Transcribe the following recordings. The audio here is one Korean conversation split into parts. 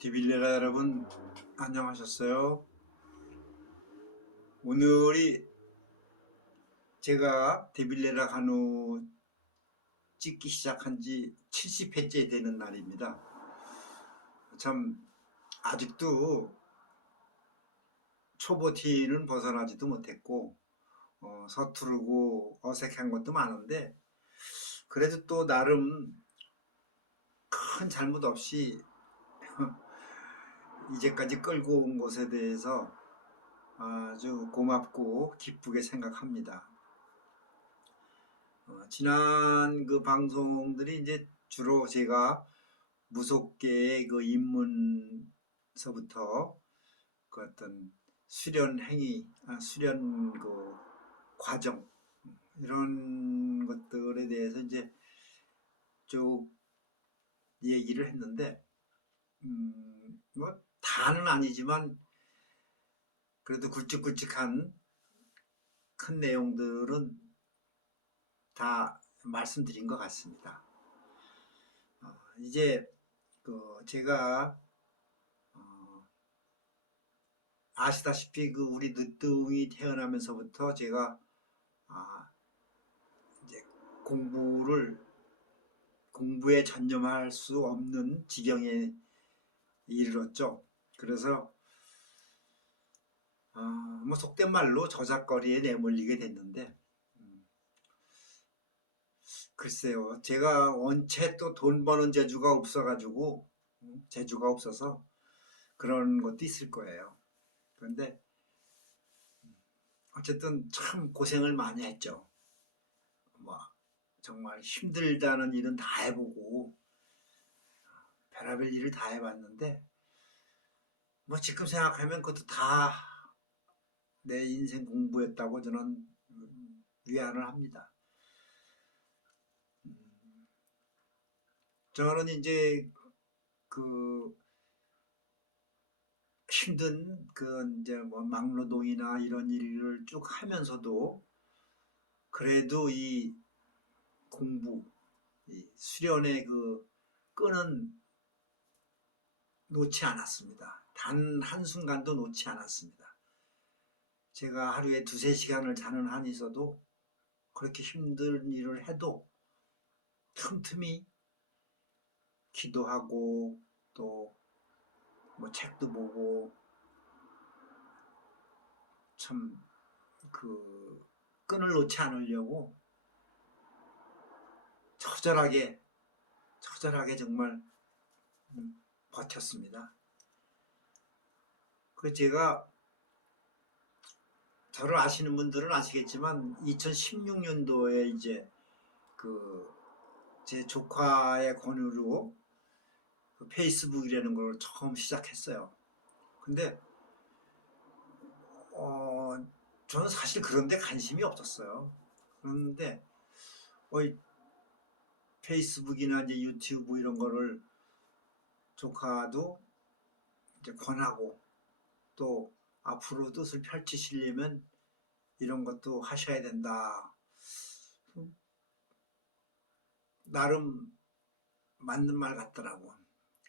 디빌레라 여러분 안녕하셨어요? 오늘이 제가 디빌레라 간호 찍기 시작한 지 70회째 되는 날입니다. 참 아직도 초보 티는 벗어나지도 못했고 서투르고 어색한 것도 많은데 그래도 또 나름 큰 잘못 없이 이제까지 끌고 온 것에 대해서 아주 고맙고 기쁘게 생각합니다. 지난 그 방송들이 이제 주로 제가 무속계의 그 입문서부터 그 어떤 수련 행위, 수련 그 과정 이런 것들에 대해서 이제 쭉 얘기를 했는데 뭐 다는 아니지만 그래도 굵직굵직한 큰 내용들은 다 말씀드린 것 같습니다. 이제 그 제가 아시다시피 그 우리 늦둥이 태어나면서부터 제가 이제 공부에 전념할 수 없는 지경에 이르렀죠. 그래서 뭐 속된 말로 저작거리에 내몰리게 됐는데 글쎄요, 제가 원체 또 돈 버는 재주가 없어가지고 재주가 없어서 그런 것도 있을 거예요. 그런데 어쨌든 참 고생을 많이 했죠. 뭐 정말 힘들다는 일은 다 해보고 별의별 일을 다 해봤는데 뭐 지금 생각하면 그것도 다 내 인생 공부였다고 저는 위안을 합니다. 저는 이제 그 힘든 그 이제 뭐 막노동이나 이런 일을 쭉 하면서도 그래도 이 공부, 이 수련의 그 끈은 놓지 않았습니다. 단 한순간도 놓지 않았습니다. 제가 하루에 두세 시간을 자는 한이 있어도 그렇게 힘든 일을 해도 틈틈이 기도하고 또 뭐 책도 보고 참 그 끈을 놓지 않으려고 처절하게 정말 버텼습니다. 그 제가 저를 아시는 분들은 아시겠지만 2016년도에 이제 그 제 조카의 권유로 그 페이스북이라는 걸 처음 시작했어요. 근데 저는 사실 그런 데 관심이 없었어요. 그런데 페이스북이나 이제 유튜브 이런 거를 조카도 이제 권하고 또 앞으로 뜻을 펼치시려면 이런 것도 하셔야 된다. 나름 맞는 말 같더라고.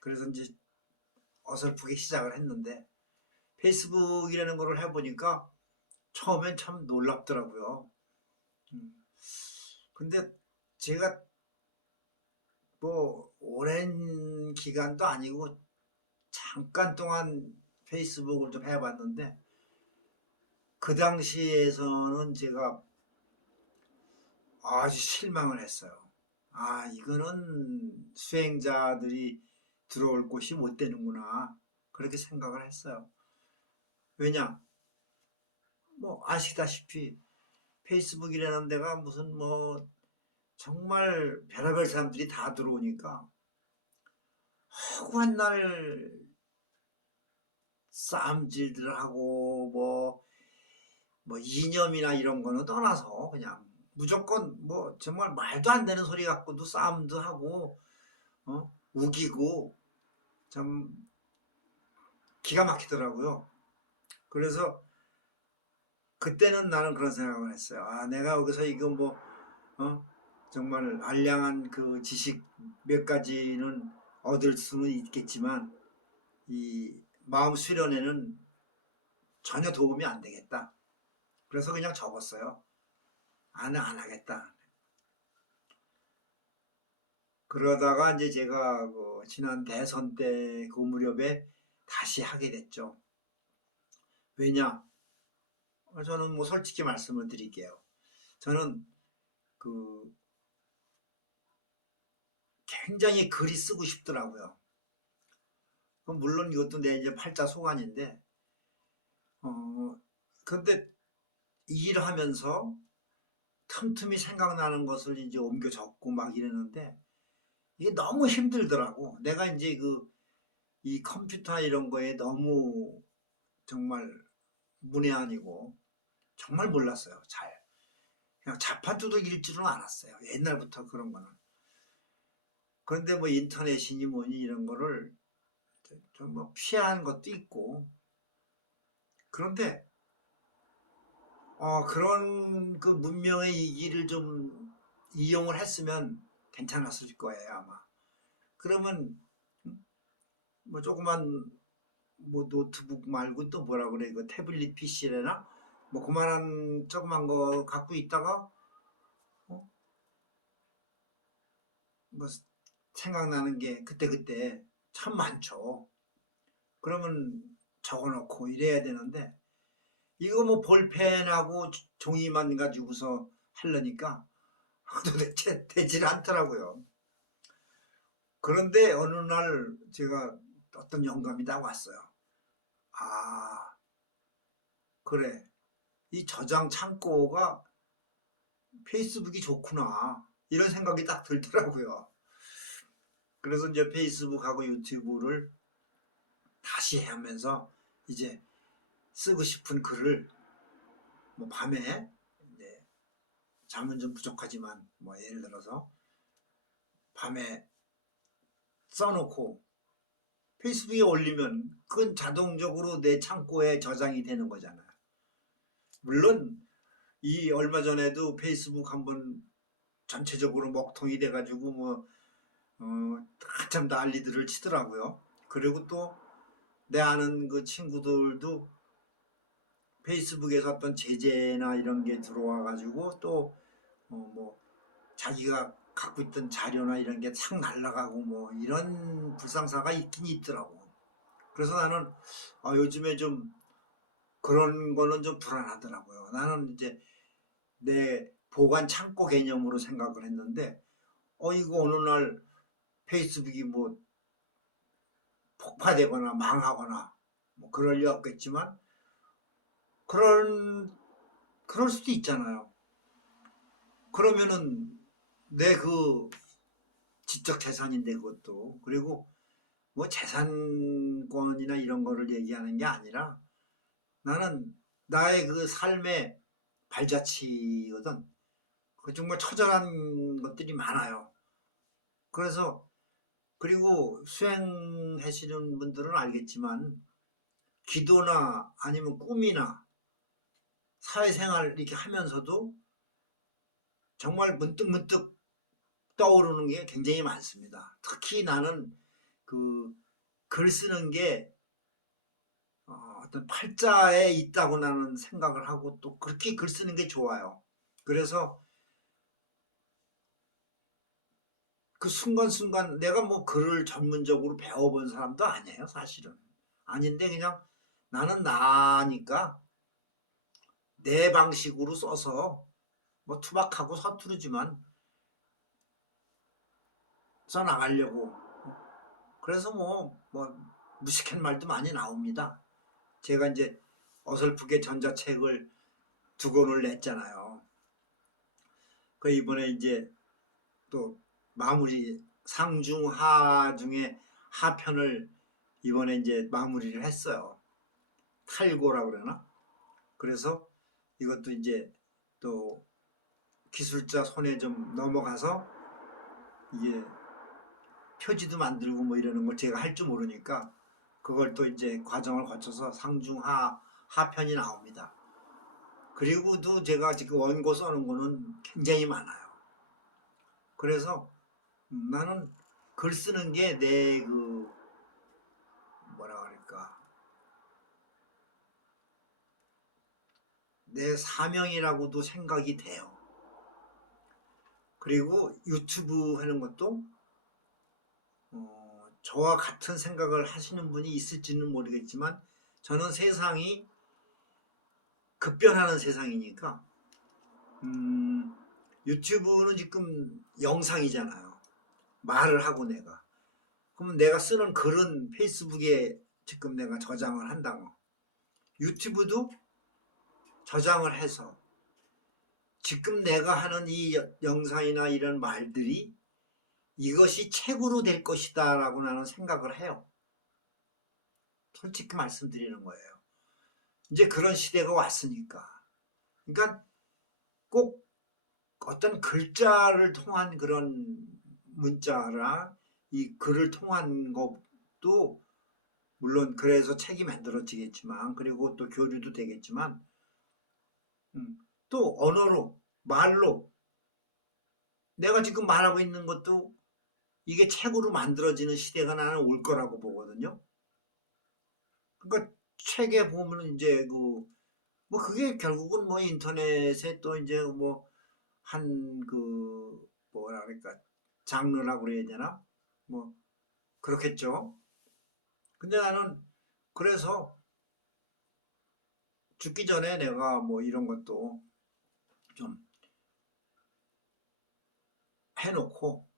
그래서 이제 어설프게 시작을 했는데 페이스북이라는 거를 해보니까 처음엔 참 놀랍더라고요. 근데 제가 뭐 오랜 기간도 아니고 잠깐 동안 페이스북을 좀 해봤는데 그 당시에서는 제가 아주 실망을 했어요. 이거는 수행자들이 들어올 곳이 못 되는구나 그렇게 생각을 했어요. 왜냐 뭐 아시다시피 페이스북이라는 데가 무슨 뭐 정말 별의별 사람들이 다 들어오니까 허구한 날 싸움질들 하고 뭐 이념이나 이런 거는 떠나서 그냥 무조건 뭐 정말 말도 안 되는 소리 갖고도 싸움도 하고 우기고 참 기가 막히더라고요. 그래서 그때는 나는 그런 생각을 했어요. 내가 여기서 이거 뭐 정말 알량한 그 지식 몇 가지는 얻을 수는 있겠지만 이 마음 수련에는 전혀 도움이 안 되겠다. 그래서 그냥 접었어요. 안 하겠다. 그러다가 이제 제가 그 지난 대선 때 그 무렵에 다시 하게 됐죠. 왜냐? 저는 뭐 솔직히 말씀을 드릴게요. 저는 그 굉장히 글이 쓰고 싶더라고요. 물론 이것도 내 이제 팔자 소관인데, 근데 일하면서 틈틈이 생각나는 것을 이제 옮겨 적고 막 이러는데 이게 너무 힘들더라고. 내가 이제 이 컴퓨터 이런 거에 너무 정말 문외한이고 정말 몰랐어요. 잘. 그냥 자판두둑일 줄은 알았어요. 옛날부터 그런 거는. 그런데 뭐 인터넷이니 뭐니 이런 거를 좀 뭐 피한 것도 있고. 그런데 그런 그 문명의 이기를 좀 이용을 했으면 괜찮았을 거예요, 아마. 그러면 뭐 조그만 뭐 노트북 말고 또 뭐라 그래, 그 태블릿 PC래나 뭐 그만한 조그만 거 갖고 있다가 어? 뭐 생각나는 게 그때그때 참 많죠. 그러면 적어놓고 이래야 되는데 이거 뭐 볼펜하고 종이만 가지고서 하려니까 도대체 되질 않더라고요. 그런데 어느 날 제가 어떤 영감이 딱 왔어요. 아, 그래. 이 저장 창고가 페이스북이 좋구나. 이런 생각이 딱 들더라고요. 그래서 이제 페이스북하고 유튜브를 다시 하면서 이제 쓰고 싶은 글을 뭐 밤에 이제 잠은 좀 부족하지만 뭐 예를 들어서 밤에 써놓고 페이스북에 올리면 그건 자동적으로 내 창고에 저장이 되는 거잖아요. 물론 이 얼마 전에도 페이스북 한번 전체적으로 먹통이 돼가지고 뭐 한참 난리들을 치더라고요. 그리고 또 내 아는 그 친구들도 페이스북에서 어떤 제재나 이런 게 들어와가지고 또 뭐 자기가 갖고 있던 자료나 이런 게 싹 날라가고 뭐 이런 불상사가 있긴 있더라고. 그래서 나는 요즘에 좀 그런 거는 좀 불안하더라고요. 나는 이제 내 보관 창고 개념으로 생각을 했는데 이거 어느 날 페이스북이 뭐 폭파되거나 망하거나 뭐 그럴 리 없겠지만 그럴 수도 있잖아요. 그러면은 내 그 지적 재산인데 그것도 그리고 뭐 재산권이나 이런 거를 얘기하는 게 아니라 나는 나의 그 삶의 발자취거든. 그 정말 처절한 것들이 많아요. 그래서 그리고 수행하시는 분들은 알겠지만 기도나 아니면 꿈이나 사회생활 이렇게 하면서도 정말 문득문득 떠오르는 게 굉장히 많습니다. 특히 나는 그 글 쓰는 게 어떤 팔자에 있다고 나는 생각을 하고 또 그렇게 글 쓰는 게 좋아요. 그래서 그 순간순간 내가 뭐 글을 전문적으로 배워본 사람도 아니에요, 사실은. 아닌데 그냥 나는 나니까 내 방식으로 써서 뭐 투박하고 서투르지만 써나가려고. 그래서 뭐 무식한 말도 많이 나옵니다. 제가 이제 어설프게 전자책을 2권을 냈잖아요. 그 이번에 이제 또 마무리 상중하 중에 하편을 이번에 이제 마무리를 했어요. 탈고라고 그러나? 그래서 이것도 이제 또 기술자 손에 좀 넘어가서 이게 표지도 만들고 뭐 이러는 걸 제가 할 줄 모르니까 그걸 또 이제 과정을 거쳐서 상중하 하편이 나옵니다. 그리고도 제가 지금 원고 써는 거는 굉장히 많아요. 그래서 나는 글 쓰는 게 내 그 뭐라 내 사명이라고도 생각이 돼요. 그리고 유튜브 하는 것도 저와 같은 생각을 하시는 분이 있을지는 모르겠지만 저는 세상이 급변하는 세상이니까 유튜브는 지금 영상이잖아요. 말을 하고 내가. 그러면 내가 쓰는 글은 페이스북에 지금 내가 저장을 한다고. 유튜브도 저장을 해서 지금 내가 하는 이 영상이나 이런 말들이 이것이 책으로 될 것이다 라고 나는 생각을 해요. 솔직히 말씀드리는 거예요. 이제 그런 시대가 왔으니까. 그러니까 꼭 어떤 글자를 통한 그런 문자라 이 글을 통한 것도 물론 그래서 책이 만들어지겠지만 그리고 또 교류도 되겠지만 또 언어로 말로 내가 지금 말하고 있는 것도 이게 책으로 만들어지는 시대가 나는 올 거라고 보거든요. 그러니까 책에 보면 이제 뭐 그게 결국은 뭐 인터넷에 또 이제 뭐 한 뭐라 그럴까 장르라고 그래야 되나 뭐 그렇겠죠. 근데 나는 그래서 죽기 전에 내가 뭐 이런 것도 좀 해놓고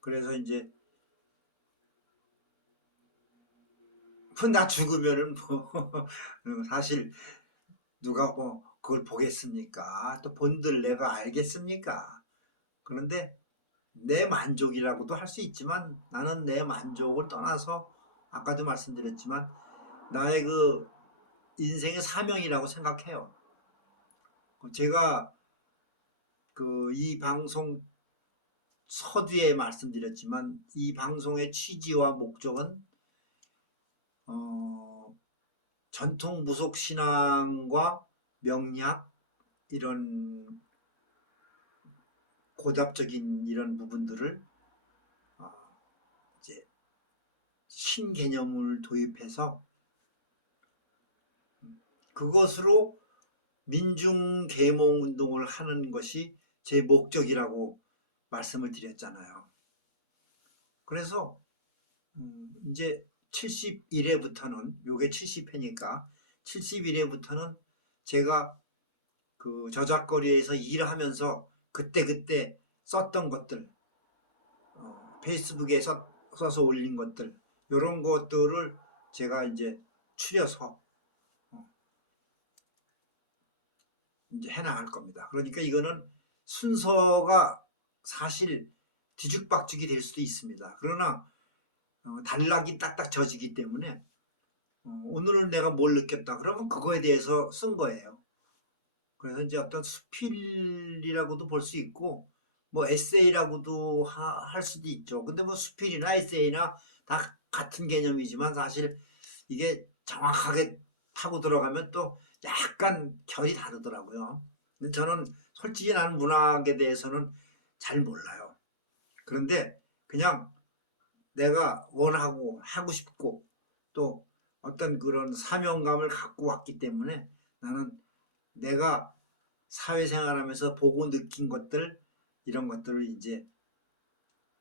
그래서 이제 나 죽으면은 뭐 사실 누가 뭐 그걸 보겠습니까? 또 본들 내가 알겠습니까? 그런데 내 만족이라고도 할 수 있지만 나는 내 만족을 떠나서 아까도 말씀드렸지만 나의 그 인생의 사명이라고 생각해요. 제가 이 방송 서두에 말씀드렸지만 이 방송의 취지와 목적은 전통 무속 신앙과 명리학 이런 고답적인 이런 부분들을 이제 신개념을 도입해서 그것으로 민중계몽 운동을 하는 것이 제 목적이라고 말씀을 드렸잖아요. 그래서 이제 71회부터는 요게 70회니까 71회부터는 제가 그 저작거리에서 일하면서 그때그때 썼던 것들 페이스북에 써서 올린 것들 이런 것들을 제가 이제 추려서 이제 해나갈 겁니다. 그러니까 이거는 순서가 사실 뒤죽박죽이 될 수도 있습니다. 그러나 단락이 딱딱 져지기 때문에 오늘은 내가 뭘 느꼈다 그러면 그거에 대해서 쓴 거예요. 그래서 이제 어떤 수필이라고도 볼 수 있고 뭐 에세이라고도 할 수도 있죠. 근데 뭐 수필이나 에세이나 다 같은 개념이지만 사실 이게 정확하게 타고 들어가면 또 약간 결이 다르더라고요. 근데 저는 솔직히 나는 문학에 대해서는 잘 몰라요. 그런데 그냥 내가 원하고 하고 싶고 또 어떤 그런 사명감을 갖고 왔기 때문에 나는 내가 사회생활하면서 보고 느낀 것들 이런 것들을 이제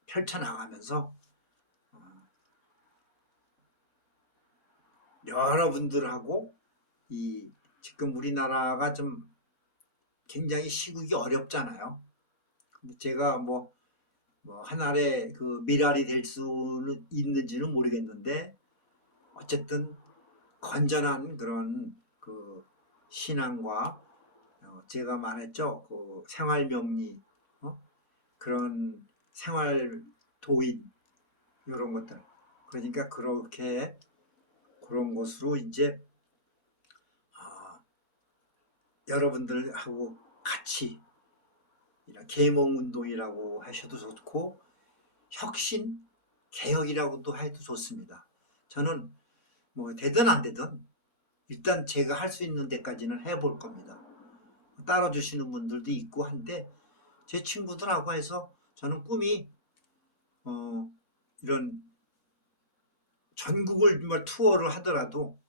펼쳐나가면서 여러분들하고 이 지금 우리나라가 좀 굉장히 시국이 어렵잖아요. 근데 제가 뭐 하나의 그 미랄이 될 수는 있는지는 모르겠는데 어쨌든 건전한 그런 그 신앙과 제가 말했죠. 그 생활 명리 그런 생활 도인 이런 것들 그러니까 그렇게 그런 것으로 이제 여러분들하고 같이 이런 계몽운동이라고 하셔도 좋고 혁신, 개혁이라고도 해도 좋습니다. 저는 뭐 되든 안 되든 일단 제가 할 수 있는 데까지는 해볼 겁니다. 따라주시는 분들도 있고 한데 제 친구들하고 해서 저는 꿈이 이런 전국을 투어를 하더라도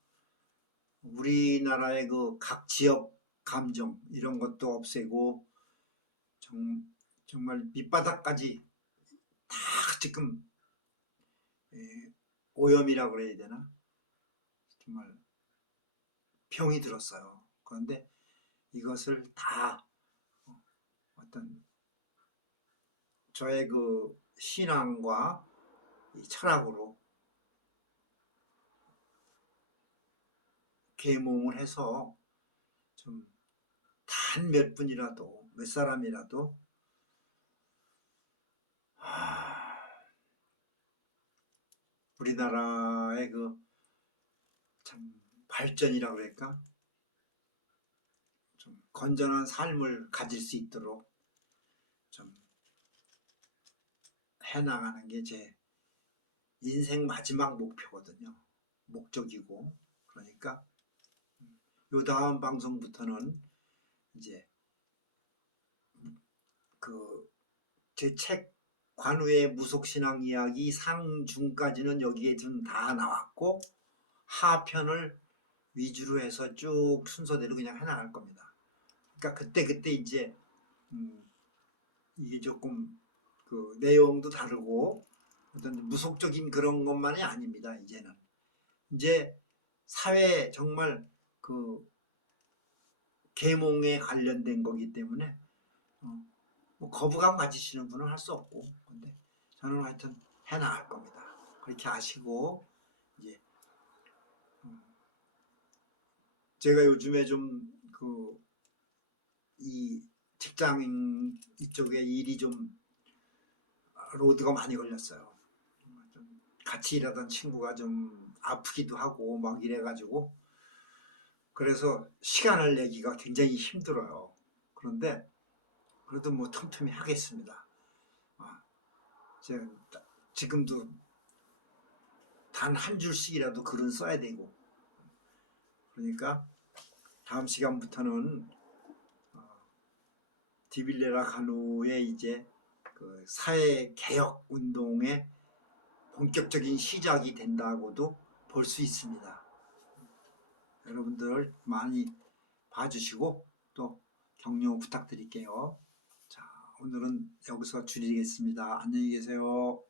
우리나라의 그 각 지역 감정 이런 것도 없애고 정말 밑바닥까지 다 지금 오염이라고 그래야 되나? 정말 병이 들었어요. 그런데 이것을 다 어떤 저의 그 신앙과 이 철학으로 계몽을 해서 좀 단 몇 분이라도 몇 사람이라도 우리나라의 그 참 발전이라고 그럴까? 좀 건전한 삶을 가질 수 있도록 좀 해나가는 게 제 인생 마지막 목표거든요. 목적이고. 그러니까 요 다음 방송부터는 이제 그 제 책 관우의 무속신앙 이야기 상중까지는 여기에 좀 다 나왔고 하편을 위주로 해서 쭉 순서대로 그냥 해나갈 겁니다. 그러니까 그때 이제 이게 조금 그 내용도 다르고 어떤 무속적인 그런 것만이 아닙니다. 이제는 이제 사회 정말 그 계몽에 관련된 거기 때문에 뭐 거부감 가지시는 분은 할 수 없고 근데 저는 하여튼 해나갈 겁니다. 그렇게 아시고 이제 제가 요즘에 좀 그 이 직장 이쪽에 일이 좀 로드가 많이 걸렸어요. 좀 같이 일하던 친구가 좀 아프기도 하고 막 이래가지고 그래서 시간을 내기가 굉장히 힘들어요. 그런데 그래도 뭐 틈틈이 하겠습니다. 제가 지금도 단 한 줄씩이라도 글은 써야 되고 그러니까 다음 시간부터는 디빌레라 가누의 이제 그 사회 개혁 운동의 본격적인 시작이 된다고도 볼 수 있습니다. 여러분들 많이 봐주시고 또 격려 부탁드릴게요. 자, 오늘은 여기서 줄이겠습니다. 안녕히 계세요.